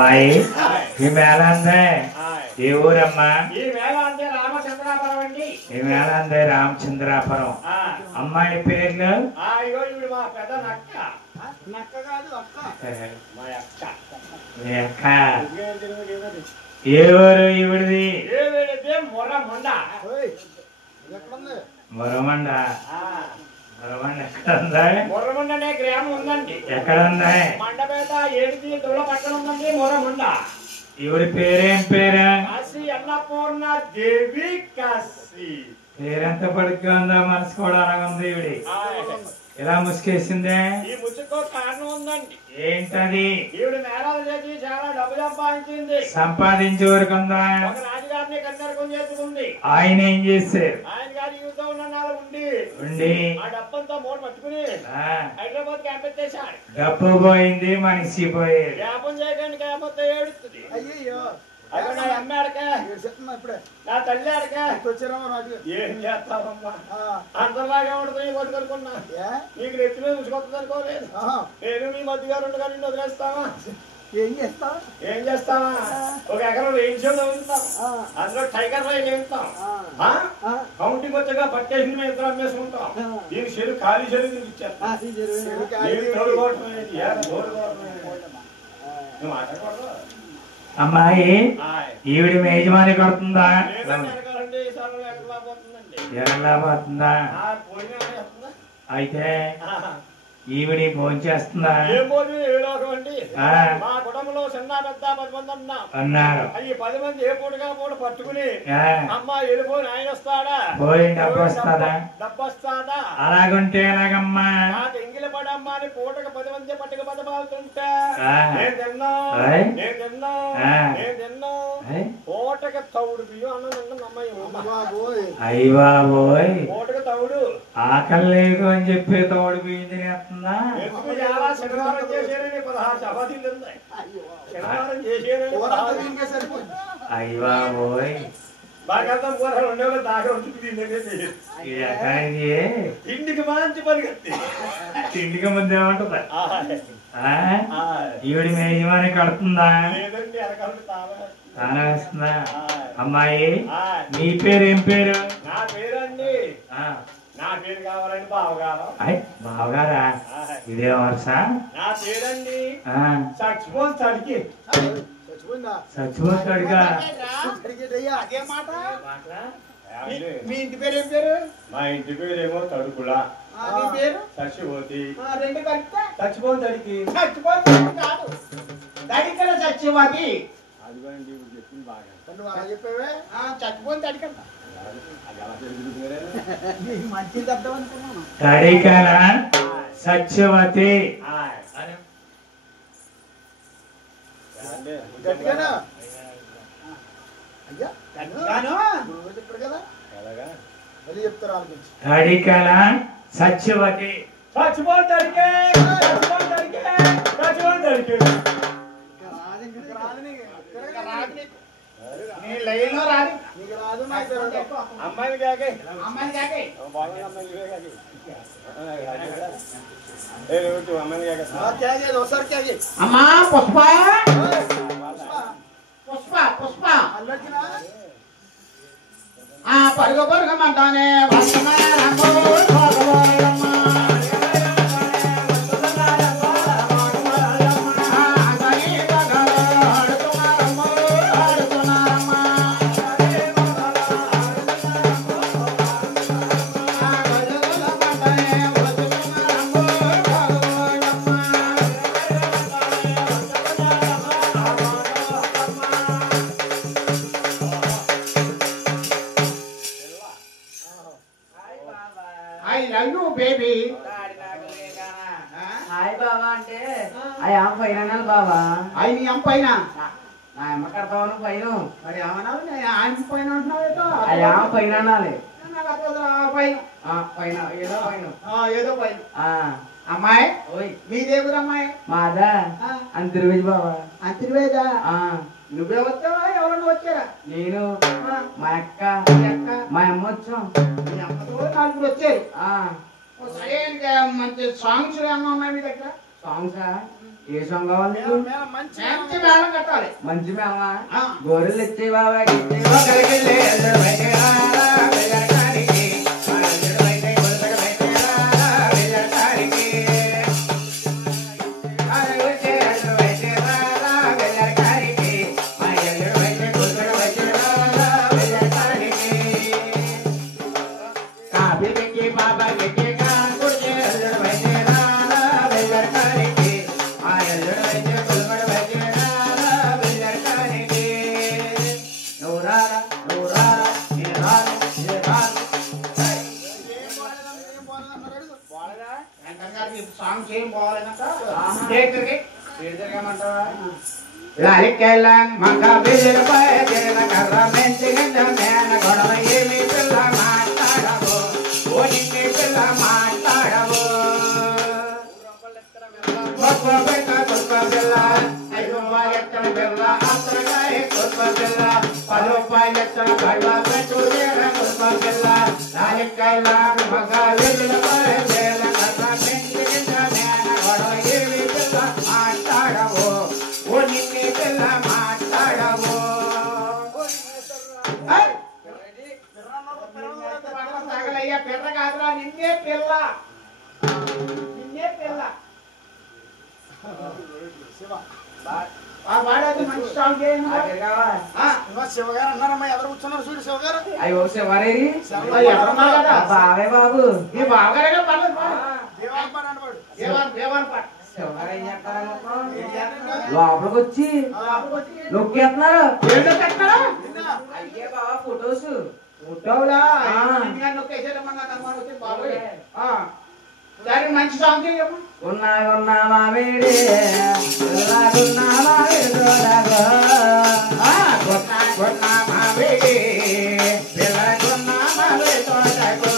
అమ్మాయి ఈ మేళ అందే ఏ ఊరమ్మా? ఈ మేళ అందే రామచంద్రాపురం అండి. ఈ మేళ అందే రామచంద్రాపురం. అమ్మాయి పేర్లు? మా పెద్ద నక్క. నక్క కాదు అక్క. మా అక్క. మీ అక్క. ఏ ఊరు ఈవిడిది? మొరమండ. మొరమండ. మొరమండ ఎక్కడ ఉందా? మొరమండ అనే గ్రామం ఉందండి. ఎక్కడ ఉందా? మండపేట ఏడిది దుళ్ళ పక్కన ఉందండి మొరమండ. ఈవిడి పేరేం పేరు? కాశీ అన్నపూర్ణ దేవి కాశీ. పేరెంత పడుకు ఉందా? మనసు కూడా అలాగుంది ఈవిడి. ఇలా ముసుకేసిందే? ఈ ముసుకో కారణం ఉందండి. ఏంటది? ఈవిడ నేరాలు చేసి చాలా డబ్బు సంపాదించింది. సంపాదించే వరకు ఉందా? ఒక రాజుగారిని కన్యారకం చేసుకుంది. ఆయన ఏం చేశారు? ఆయన గారి యువత ఉన్న ఉండి ఆ డబ్బంతా మూట పట్టుకుని హైదరాబాద్ క్యాంపెత్తేశాడు. డబ్బు పోయింది, మనిషి పోయేది. జ్ఞాపం చేయకండి, జ్ఞాపంతో ఏడుస్తుంది. అయ్యో అయ్యో నా అమ్మ అడక ఇప్పుడే నా తల్లి అడక ఏం చేస్తావమ్మా? అంతలాగా ఉంటుంది కొట్టుకొనుకున్నా. నీకు నెత్తి మీద ముసుకొస్తుంది అనుకోలేదు. నేను మీ మధ్య గారు ఉండగా నిన్ను వదిలేస్తావా? ఏం చేస్తావా? ఒక ఎకరం వేయించండి ఉంటాం, అందులో టైగర్ రైలు వేస్తాం. కౌంటింగ్ వచ్చాక పట్టేసింది మేము ఇద్దరు అమ్మేసుకుంటాం. దీనికి చెరువు ఖాళీ చెరువు ఇచ్చేస్తాం. నువ్వు మాట్లాడకూడదు. అమ్మాయి ఈవిడి మీ యజమాని కడుతుందా? ఎరలా పోతుందా? అయితే ఈవిడి భోంచేస్తుందా? మా కుటుంబంలో చిన్న పెద్ద 10 మంది అన్నారు. ఈ 10 మంది ఏ పూటగా పూట పట్టుకుని అమ్మ వెళ్ళిపోయి ఆయన వస్తాడా? పోయి డబ్బు వస్తాదా? డబ్బు వస్తాదా? అలాగుంటే ఎలాగమ్మా? నాకు ఎంగిలి పడమ్మా అని పూటకు 10 మంది పట్టుకు బతబాలుతుంటే పూటకి తౌడు బియ్యం అన్నం అమ్మాయి. అయ్య బాబోయ్, పూటకి తౌడు. ఆకలి లేదు అని చెప్పి తోడు బియ్యం తినేస్తుందా? శనివారం చేసేనని 16 చపాతీలు ఉన్నాయి. శనివారం చేసేనని 16 సరిపోయింది. అయ్య బాబోయ్, బాగా కూరలు ఉండేవాళ్ళు దాకా ఉంటుంది. తిండికి మంచి పరిగెత్తి తిండికి ముందు ఏమంటుందా? ఈవిడి మీ యజమాని కడుతుందా? లేదండి, అరకాలు తానా వేస్తుందా? అమ్మాయి మీ పేరు ఏం పేరు? నా పేరండి, నా పేరు కావాలండి బావగారు. బావగారా? ఇదే వరుస? నా పేరండి చచ్చిపోని తడికి. చచ్చిపోని తడిగా? అదే మాట. మీ ఇంటి పేరు ఏం పేరు? మా ఇంటి పేరేమో తడుకుల. మీ పేరు చచ్చిపోతి. రెండు కలిపితే చచ్చిపోని తడికి. చచ్చిపోని తడికి కాదు, తడికల చచ్చిపోతి. అదిగోండి ఇప్పుడు చెప్పింది బాగా. నువ్వు అలా చెప్పావే. చచ్చిపోని తడికంట. తడికల సత్యవతి. తడికల సత్యవతి. అమ్మాయిని కాకే అమ్మాయిని కాకే అమ్మా పుష్ప పుష్ప పుష్ప పరుగు పరుగమంటానే బాబా. ఆయన నీ అమ్మ పైన నా అమ్మ కడతాను పైన. మరి ఏమన్నావు? ఆయన పైన అంటున్నావు. పైన అనాలి. పైన ఏదో పైన ఏదో పైన. అమ్మాయి మీదే ఊరు అమ్మాయి? మాదా అంతర్వేది బాబా. అంతర్వేదా? నువ్వే వచ్చావా? ఎవరన్నా వచ్చారా? నేను, మా అక్క, మా అమ్మ వచ్చాం. మీ అమ్మతో 4 వచ్చారు. మంచి సాంగ్స్ ఏమన్నా ఉన్నాయి మీ దగ్గర? సాంగ్సా? ఏ సొంగ కావాలి మంచి మేళం కట్టాలి. మంచి మేళమా గోరెలు ఇచ్చే బాబా ఒకరికి సాంగ్స్ ఏం బాగాలేనక్క లాలికెళ్ళం మగ బిల్లుపై కర్ర మెంచిగంట మేన గొడవ ఏమి పిల్ల మాట్లాడవు ఓ నిన్నే పిల్ల మాట్లాడవు గొప్ప పిల్ల గొప్ప పిల్ల 5 రూపాయలు ఎత్తన పిల్ల అత్తరకాయ గొప్ప పిల్ల 10 రూపాయలు ఎత్తన కళ్ళ పెట్టు గొప్ప పిల్ల లాలికెళ్ళం మగ బిల్లుపై కర్ర మెంచిగంట మేన గొడవ ఏమి పిల్ల మాట్లాడవు ఓ నిన్నే పిల్ల మాట్లాడవు తగలయ్యా పిల్ల కాదురా నిన్నే పిల్ల నిన్నే పిల్ల వాడేది మంచి సాంగ్ శివగారు అన్నారమ్మా ఎవరు కూర్చున్నారు చూడు శివగారు అయ్యో శివారేరి బావే బాబు ఈ బావగారేగా పర్లేదు లోపలికి వచ్చి నొక్కేస్తున్నారు అయ్యే బాబా ఫొటోస్ ఫోటోలా సరే మంచి సాంగ్ చేయమ్మా ఉన్నా మామిడి ఉన్నా మామిడి కొన్నా మామిడి పిల్లకున్నా మామిడి తోటకు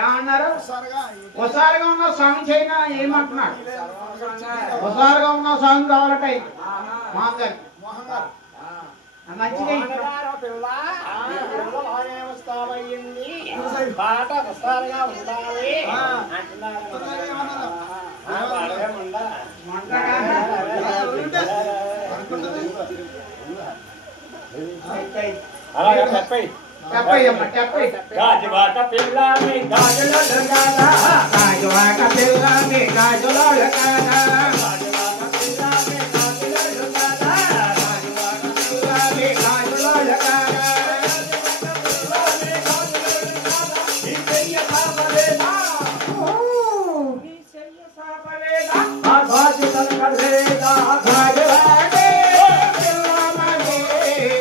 ఏమన్నారు ఒకసారిగా ఉన్న సాంగ్ చేయనా ఏమంటున్నాడు ఒకసారిగా ఉన్న సాంగ్ కావాలట మోహన్ గారు మంచిగా పాట ఒకసారిగా ఉండాలి అలాగే చెప్పండి చెప్పయ్యమ్మ చెప్పండి గాజువాక పిల్లని గాజుల దుర్గాదా గాజువాక పిల్లని గాజుల దుర్గాదా గాజువాక పిల్లని గాజుల దుర్గాదా గాజువాక పిల్లని గాజుల దుర్గాదా నీ చెయ్య సాపలేదా నీ చెయ్య సాపలేదా ఆ గాజు తలకలేదా గాజువాక పిల్లని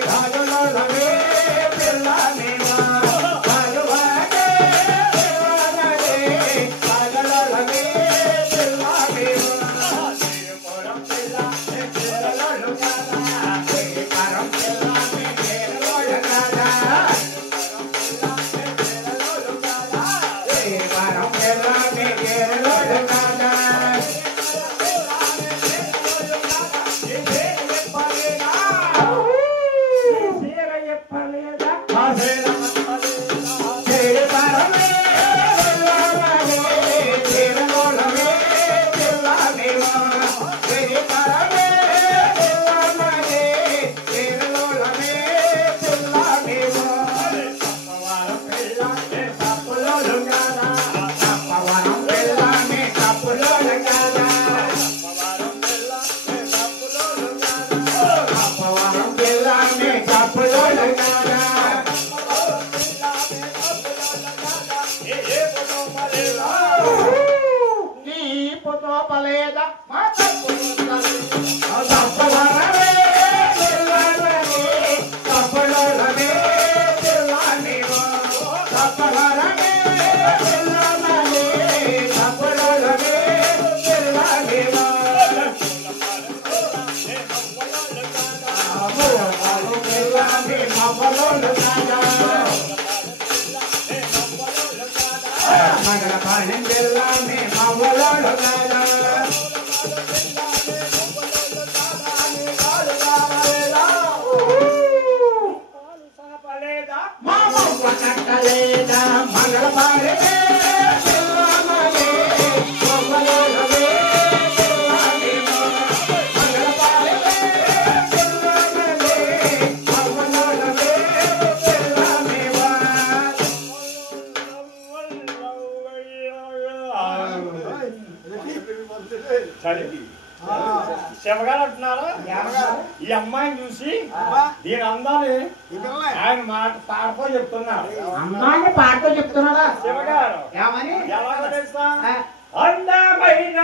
గాజుల దుర్గాదా మోపలేద మా తప్పులు తప్పవరమే పిల్లలనే తప్పలోలనే పిల్లనేవో తప్పవరమే పిల్లలనే తప్పలోలనే పిల్లనేవో అమోపాలు పిల్లనే మమ్మలోలు కాదా మగల పాని పిల్లనే మమ్మలోలు కాదా కట్టలేదా మంగళ పాడే పిల్లమనే మమ్మలోలనే పిల్లనేవో మంగళ పాడే పిల్లమనే మమ్మలోలనే పిల్లనేవో శివగారు అంటున్నారు ఈ అమ్మాయిని చూసి దీని అందాన్ని ఆయన మాట పాడతో చెప్తున్నారు. అమ్మాయిని పాటతో చెప్తున్నాడా శివగారు ఏమని ఎలాగో తెలుసా అందమైన